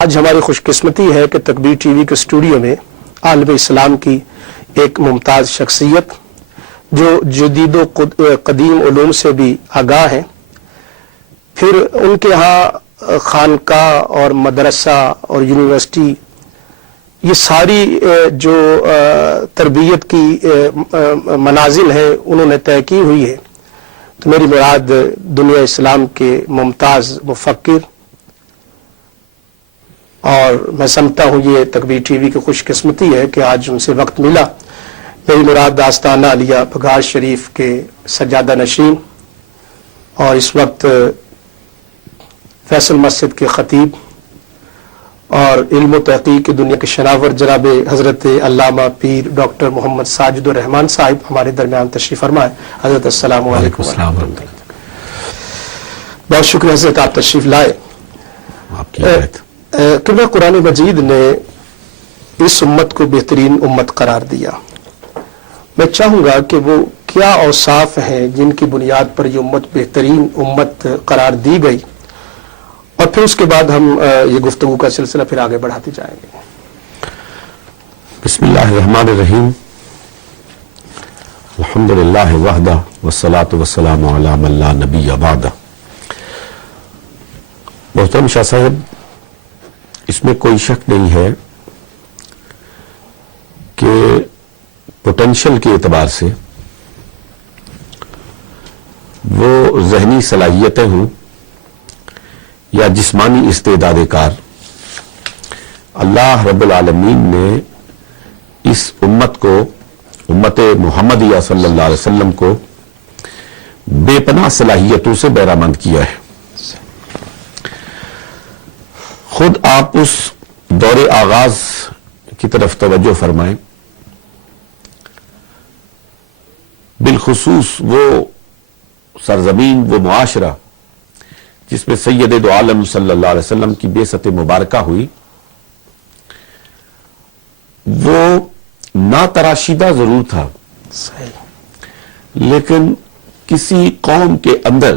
آج ہماری خوش قسمتی ہے کہ تکبیر ٹی وی کے اسٹوڈیو میں عالم اسلام کی ایک ممتاز شخصیت جو جدید و قدیم علوم سے بھی آگاہ ہیں، پھر ان کے ہاں خانقاہ اور مدرسہ اور یونیورسٹی یہ ساری جو تربیت کی منازل ہیں انہوں نے طے کی ہوئی ہے۔ تو میری مراد دنیا اسلام کے ممتاز مفکر، اور میں سمجھتا ہوں یہ تکبیر ٹی وی کی خوش قسمتی ہے کہ آج ان سے وقت ملا۔ میری مراد آستانہ علیہ بگھاڑ شریف کے سجادہ نشین اور اس وقت فیصل مسجد کے خطیب اور علم و تحقیق کی دنیا کے شناور جناب حضرت علامہ پیر ڈاکٹر محمد ساجد الرحمان صاحب ہمارے درمیان تشریف فرما ہے۔ حضرت السلام علیکم ورحمۃ اللہ۔ بہت شکریہ حضرت، آپ تشریف لائے۔ کہ قرآن مجید نے اس امت کو بہترین امت قرار دیا، میں چاہوں گا کہ وہ کیا اوصاف ہیں جن کی بنیاد پر یہ امت بہترین امت قرار دی گئی، اور پھر اس کے بعد ہم یہ گفتگو کا سلسلہ پھر آگے بڑھاتے جائیں گے۔ بسم اللہ الرحمن الرحیم، الحمدللہ وحدہ والصلاة والسلام علی من لا نبی بعدہ۔ محترم شاہ صاحب، اس میں کوئی شک نہیں ہے کہ پوٹینشل کے اعتبار سے وہ ذہنی صلاحیتیں ہوں یا جسمانی استعداد کار، اللہ رب العالمین نے اس امت کو، امت محمدیہ صلی اللہ علیہ وسلم کو بے پناہ صلاحیتوں سے بہرامند کیا ہے۔ خود آپ اس دور آغاز کی طرف توجہ فرمائیں، بالخصوص وہ سرزمین، وہ معاشرہ جس میں سید دو عالم صلی اللہ علیہ وسلم کی بعثت مبارکہ ہوئی، وہ ناتراشیدہ ضرور تھا، لیکن کسی قوم کے اندر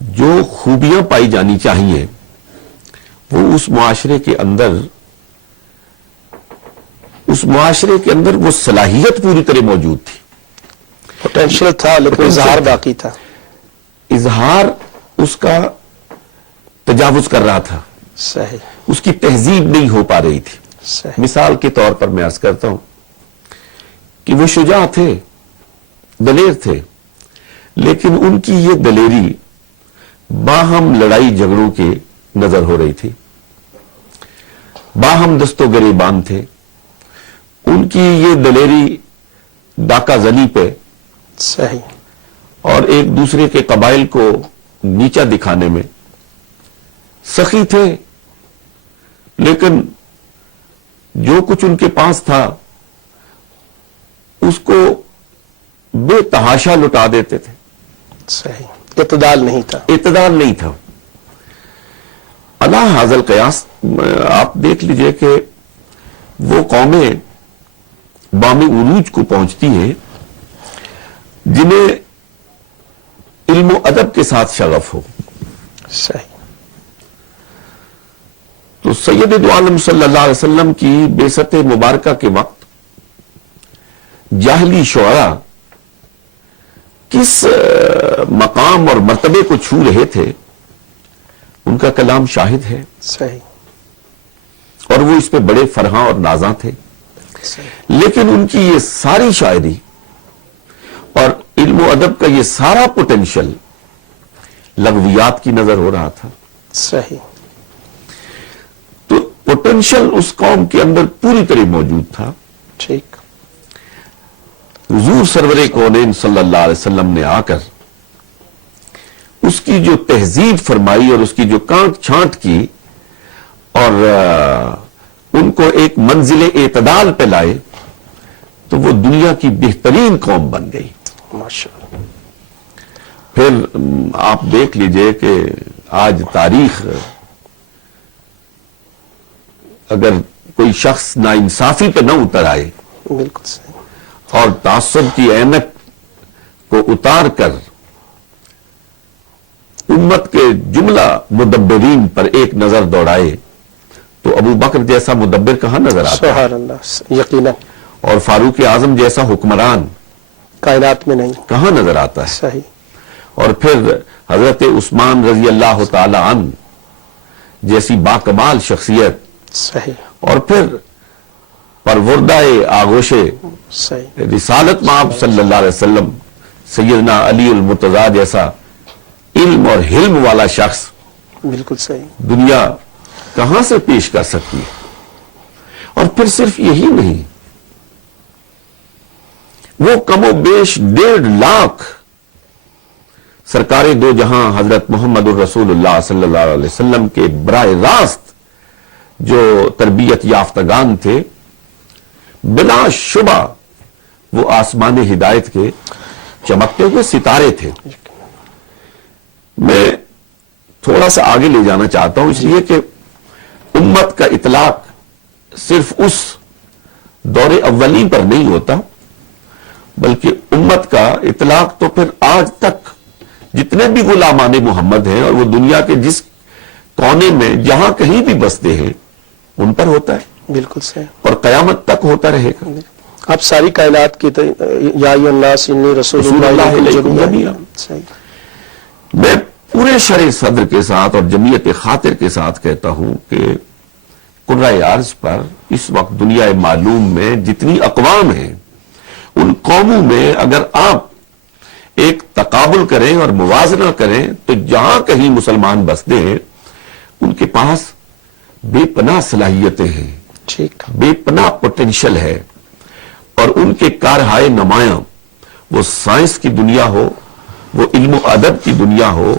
جو خوبیاں پائی جانی چاہیے وہ اس معاشرے کے اندر وہ صلاحیت پوری طرح موجود تھی۔ پوٹینشل تھا لیکن اظہار باقی تھا، اظہار اس کا تجاوز کر رہا تھا، صحیح، اس کی تہذیب نہیں ہو پا رہی تھی۔ صحیح۔ مثال کے طور پر میں عرض کرتا ہوں کہ وہ شجاع تھے، دلیر تھے، لیکن ان کی یہ دلیری باہم لڑائی جھگڑوں کے نظر ہو رہی تھی، باہم دست و گریبان تھے، ان کی یہ دلیری ڈاکہ زنی پہ، صحیح، اور ایک دوسرے کے قبائل کو نیچا دکھانے میں سخی تھے، لیکن جو کچھ ان کے پاس تھا اس کو بے تحاشا لٹا دیتے تھے۔ صحیح، اعتدال نہیں تھا، اعتدال نہیں تھا۔ علی ھذا القیاس آپ دیکھ لیجئے کہ وہ قومیں بام عروج کو پہنچتی ہیں جنہیں علم و ادب کے ساتھ شغف ہو۔ صحیح۔ تو سید دو عالم صلی اللہ علیہ وسلم کی بعثت مبارکہ کے وقت جاہلی شعراء کس مقام اور مرتبے کو چھو رہے تھے، ان کا کلام شاہد ہے، صحیح، اور وہ اس پہ بڑے فرحاں اور نازاں تھے، لیکن ان کی یہ ساری شاعری اور علم و ادب کا یہ سارا پوٹینشل لغویات کی نظر ہو رہا تھا۔ صحیح۔ تو پوٹینشل اس قوم کے اندر پوری طرح موجود تھا۔ ٹھیک۔ حضور سرور کونین صلی اللہ علیہ وسلم نے آ کر اس کی جو تہذیب فرمائی اور اس کی جو کانٹ چھانٹ کی اور ان کو ایک منزل اعتدال پہ لائے، تو وہ دنیا کی بہترین قوم بن گئی۔ ماشاءاللہ۔ پھر آپ دیکھ لیجئے کہ آج تاریخ، اگر کوئی شخص ناانصافی پہ نہ اتر آئے بالکل صحیح، اور تعصب کی عینک کو اتار کر امت کے جملہ مدبرین پر ایک نظر دوڑائے تو ابو بکر جیسا مدبر کہاں نظر آتا ہے؟ سبحان اللہ، یقیناً اور فاروق اعظم جیسا حکمران کائنات میں نہیں. کہاں نظر آتا ہے؟ صحیح. اور پھر حضرت عثمان رضی اللہ تعالی عنہ جیسی باکمال شخصیت، صحیح. اور پھر پروردہ آغوش صحیح. رسالت مآب صلی اللہ علیہ وسلم سیدنا علی المرتضیٰ جیسا علم اور حلم والا شخص بالکل صحیح. دنیا کہاں سے پیش کر سکتی ہے؟ اور پھر صرف یہی نہیں، وہ کم و بیش 1.5 لاکھ سرکار دو جہاں حضرت محمد الرسول اللہ صلی اللہ علیہ وسلم کے براہ راست جو تربیت یافتگان تھے، بلا شبہ وہ آسمان ہدایت کے چمکتے ہوئے ستارے تھے. میں تھوڑا سا آگے لے جانا چاہتا ہوں، اس لیے کہ امت کا اطلاق صرف اس دور اولی پر نہیں ہوتا، بلکہ امت کا اطلاق تو پھر آج تک جتنے بھی غلامان محمد ہیں اور وہ دنیا کے جس کونے میں جہاں کہیں بھی بستے ہیں ان پر ہوتا ہے، بالکل صحیح. اور قیامت تک ہوتا رہے گا. آپ ساری کائنات کی یا ایھا الناس انی رسول اللہ الیکم جمیعا. صحیح. میں پورے شرع صدر کے ساتھ اور جمعیت خاطر کے ساتھ کہتا ہوں کہ قرۂ ارض پر اس وقت دنیا معلوم میں جتنی اقوام ہیں، ان قوموں میں اگر آپ ایک تقابل کریں اور موازنہ کریں تو جہاں کہیں مسلمان بستے ہیں ان کے پاس بے پناہ صلاحیتیں ہیں، ٹھیک. بے پناہ پوٹینشل ہے، اور ان کے کارہائے نمایاں، وہ سائنس کی دنیا ہو، وہ علم و ادب کی دنیا ہو،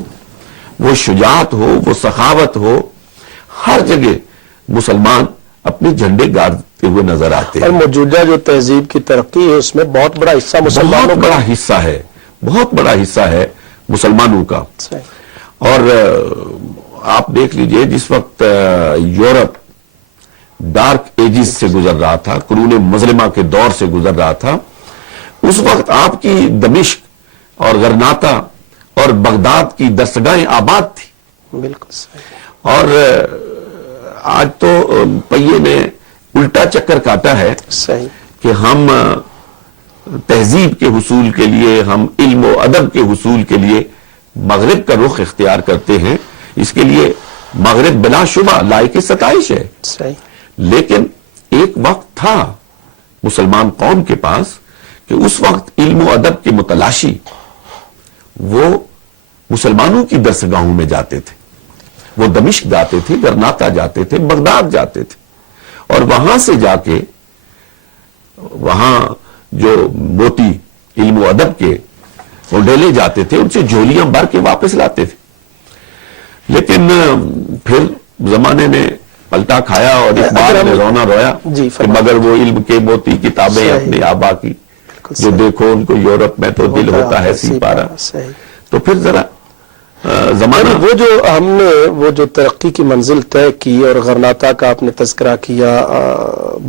وہ شجاعت ہو، وہ سخاوت ہو، ہر جگہ مسلمان اپنے جھنڈے گاڑتے ہوئے نظر آتے اور ہیں. موجودہ جو تہذیب کی ترقی ہے اس میں بہت بڑا حصہ بہت مسلمانوں کا. بڑا حصہ ہے، بہت بڑا حصہ ہے مسلمانوں کا. صحیح. اور آپ دیکھ لیجئے جس وقت یورپ ڈارک ایجز سے گزر رہا تھا، قرون مظلمہ کے دور سے گزر رہا تھا، اس وقت آپ کی دمشق اور غرناطہ اور بغداد کی درسگاہیں آباد تھی. بالکل صحیح. اور آج تو پہیے نے الٹا چکر کاٹا ہے صحیح. کہ ہم تہذیب کے حصول کے لیے، ہم علم و ادب کے حصول کے لیے مغرب کا رخ اختیار کرتے ہیں. اس کے لیے مغرب بلا شبہ لائق ستائش ہے، صحیح. لیکن ایک وقت تھا مسلمان قوم کے پاس کہ اس وقت علم و ادب کی متلاشی وہ مسلمانوں کی درسگاہوں میں جاتے تھے. وہ دمشق جاتے تھے، غرناطہ جاتے تھے، بغداد جاتے تھے، اور وہاں سے جا کے وہاں جو موتی علم و ادب کے وہ ڈیلے جاتے تھے، ان سے جھولیاں بھر کے واپس لاتے تھے. لیکن پھر زمانے نے پلٹا کھایا اور اقبال نے رونا رویا کہ مگر وہ علم کے موتی کتابیں اپنے آبا کی، جو دیکھو ان کو یورپ میں تو دل ہوتا ہے سی پارا. تو پھر ذرا زمانہ وہ جو ہم نے وہ جو ترقی کی منزل طے کی، اور غرناطہ کا آپ نے تذکرہ کیا،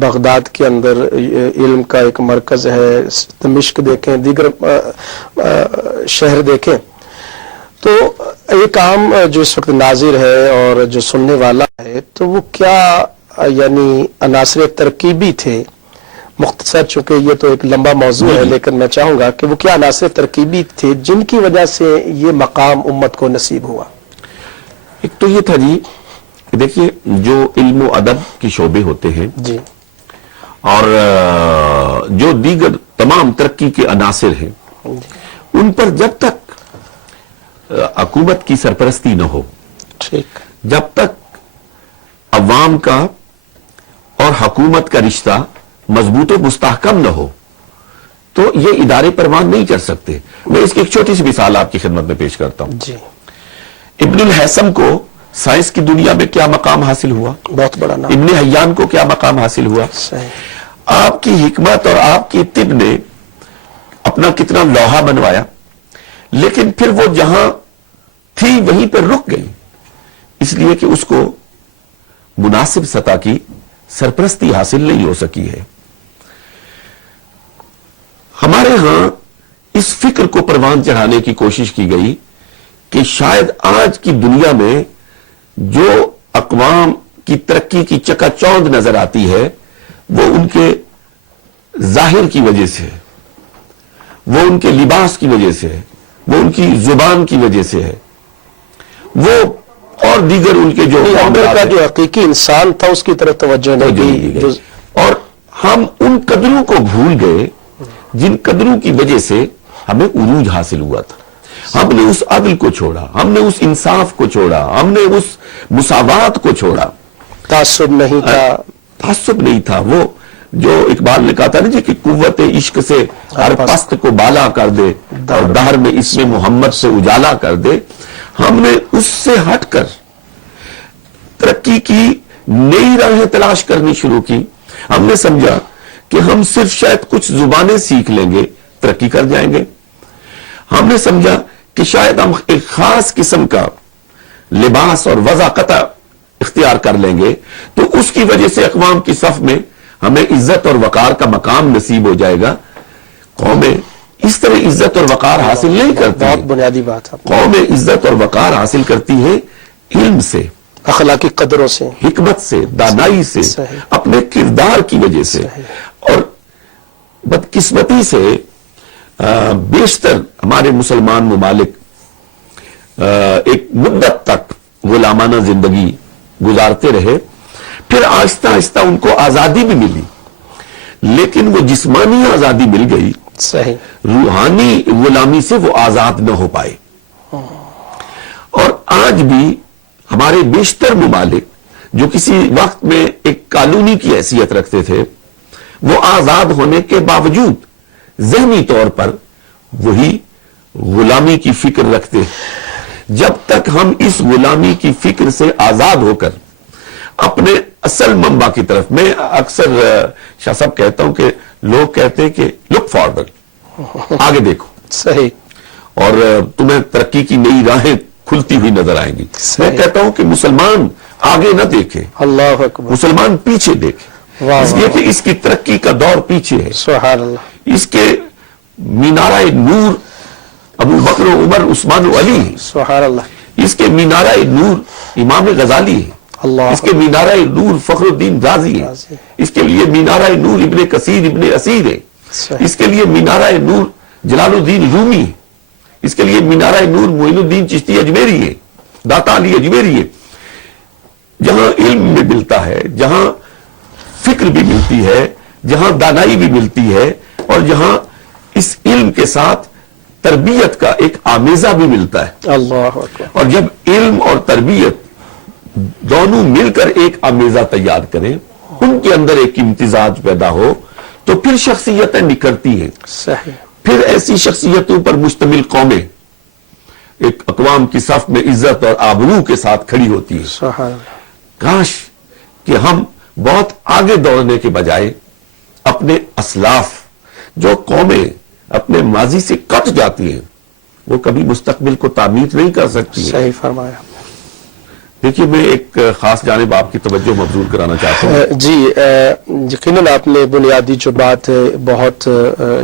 بغداد کے اندر علم کا ایک مرکز ہے، دمشق دیکھیں، دیگر شہر دیکھیں، تو ایک عام جو اس وقت ناظر ہے اور جو سننے والا ہے تو وہ کیا یعنی عناصر ترکیبی تھے؟ مختصر، چونکہ یہ تو ایک لمبا موضوع ہے، لیکن میں چاہوں گا کہ وہ کیا عناصر ترکیبی تھے جن کی وجہ سے یہ مقام امت کو نصیب ہوا؟ ایک تو یہ تھا جی کہ دیکھیے جو علم و ادب کے شعبے ہوتے ہیں جی، اور جو دیگر تمام ترقی کے عناصر ہیں، ان پر جب تک حکومت کی سرپرستی نہ ہو، ٹھیک، جب تک عوام کا اور حکومت کا رشتہ مضبوط و مستحکم نہ ہو تو یہ ادارے پروان نہیں کر سکتے. میں اس کی ایک چھوٹی سی مثال آپ کی خدمت میں پیش کرتا ہوں. جی. ابن الحیثم کو سائنس کی دنیا میں کیا مقام حاصل ہوا؟ بہت بڑا نام. ابن حیان کو کیا مقام حاصل ہوا؟ صحیح. آپ کی حکمت اور آپ کی طب نے اپنا کتنا لوہا بنوایا، لیکن پھر وہ جہاں تھی وہیں پر رک گئی، اس لیے کہ اس کو مناسب سطح کی سرپرستی حاصل نہیں ہو سکی ہے. ہمارے ہاں اس فکر کو پروان چڑھانے کی کوشش کی گئی کہ شاید آج کی دنیا میں جو اقوام کی ترقی کی چکا چوند نظر آتی ہے وہ ان کے ظاہر کی وجہ سے ہے، وہ ان کے لباس کی وجہ سے ہے، وہ ان کی زبان کی وجہ سے ہے، وہ اور دیگر ان کے جو اندر کا جو حقیقی انسان تھا اس کی طرف توجہ نہیں دی، اور ہم ان قدروں کو بھول گئے جن قدروں کی وجہ سے ہمیں عروج حاصل ہوا تھا. ہم نے اس عدل کو چھوڑا، ہم نے اس انصاف کو چھوڑا، ہم نے اس مساوات کو چھوڑا. تعصب نہیں تھا، تعصب نہیں تھا. وہ جو اقبال نے کہا تھا نا جی کہ قوت عشق سے ہر پست کو بالا کر دے اور دہر میں اس میں محمد سے اجالا کر دے. ہم نے اس سے ہٹ کر ترقی کی نئی راہیں تلاش کرنی شروع کی. ہم نے سمجھا کہ ہم صرف شاید کچھ زبانیں سیکھ لیں گے ترقی کر جائیں گے. ہم نے سمجھا کہ شاید ہم ایک خاص قسم کا لباس اور وضاقتہ اختیار کر لیں گے تو اس کی وجہ سے اقوام کی صف میں ہمیں عزت اور وقار کا مقام نصیب ہو جائے گا. قومیں اس طرح عزت اور وقار حاصل نہیں کرتی. بہت بنیادی بات ہے. قومیں عزت اور وقار حاصل کرتی ہے علم سے، اخلاقی قدروں سے، حکمت سے، دانائی سے، اپنے کردار کی وجہ سے. اور بدقسمتی سے بیشتر ہمارے مسلمان ممالک ایک مدت تک غلامانہ زندگی گزارتے رہے. پھر آہستہ آہستہ ان کو آزادی بھی ملی، لیکن وہ جسمانی آزادی مل گئی، صحیح، روحانی غلامی سے وہ آزاد نہ ہو پائے. اور آج بھی ہمارے بیشتر ممالک جو کسی وقت میں ایک کالونی کی حیثیت رکھتے تھے وہ آزاد ہونے کے باوجود ذہنی طور پر وہی غلامی کی فکر رکھتے ہیں. جب تک ہم اس غلامی کی فکر سے آزاد ہو کر اپنے اصل منبع کی طرف، میں اکثر شاہ صاحب کہتا ہوں کہ لوگ کہتے ہیں کہ لک فارورڈ، آگے دیکھو، صحیح، اور تمہیں ترقی کی نئی راہیں کھلتی ہوئی نظر آئیں گی. میں کہتا ہوں کہ مسلمان آگے نہ دیکھے، اللہ اکبر، مسلمان پیچھے دیکھے. اس لیے کہ اس کی ترقی کا دور پیچھے ہے. سبحان اللہ. اس کے مینارہ نور ابو بکر و عمر عثمان و علی ہے. سبحان اللہ. اس کے مینارہ نور امام غزالی ہے. اللہ. اس کے مینارہ نور فخر الدین رازی ہے. اس کے لیے مینارہ نور ابن کثیر ابن اسیر ہے. اس کے لیے مینارہ نور جلال الدین رومی ہے. اس کے لیے مینارہ نور معین الدین چشتی اجمیری ہے، داتا علی اجمیری ہے. جہاں علم بھی ملتا ہے، جہاں فکر بھی ملتی ہے، جہاں دانائی بھی ملتی ہے، اور جہاں اس علم کے ساتھ تربیت کا ایک آمیزہ بھی ملتا ہے. اللہ اکبر. اور جب علم اور تربیت دونوں مل کر ایک آمیزہ تیار کریں، ان کے اندر ایک امتزاج پیدا ہو، تو پھر شخصیتیں نکھرتی ہیں. صحیح. پھر ایسی شخصیتوں پر مشتمل قومیں ایک اقوام کی صف میں عزت اور آبرو کے ساتھ کھڑی ہوتی ہیں. سبحان اللہ. کاش کہ ہم بہت آگے دوڑنے کے بجائے اپنے اسلاف، جو قومیں اپنے ماضی سے کٹ جاتی ہیں وہ کبھی مستقبل کو تعمیر نہیں کر سکتی ہیں. صحیح فرمایا. دیکھیے میں ایک خاص جانب آپ کی توجہ مبذول کرانا چاہتا ہوں. جی یقیناً آپ نے بنیادی جو بات ہے بہت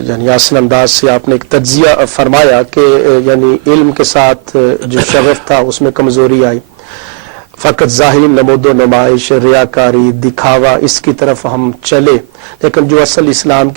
یعنی آسان انداز سے آپ نے ایک تجزیہ فرمایا کہ یعنی علم کے ساتھ جو شغف تھا اس میں کمزوری آئی. فقط ظاہری نمود و نمائش، ریاکاری، دکھاوا، اس کی طرف ہم چلے، لیکن جو اصل اسلام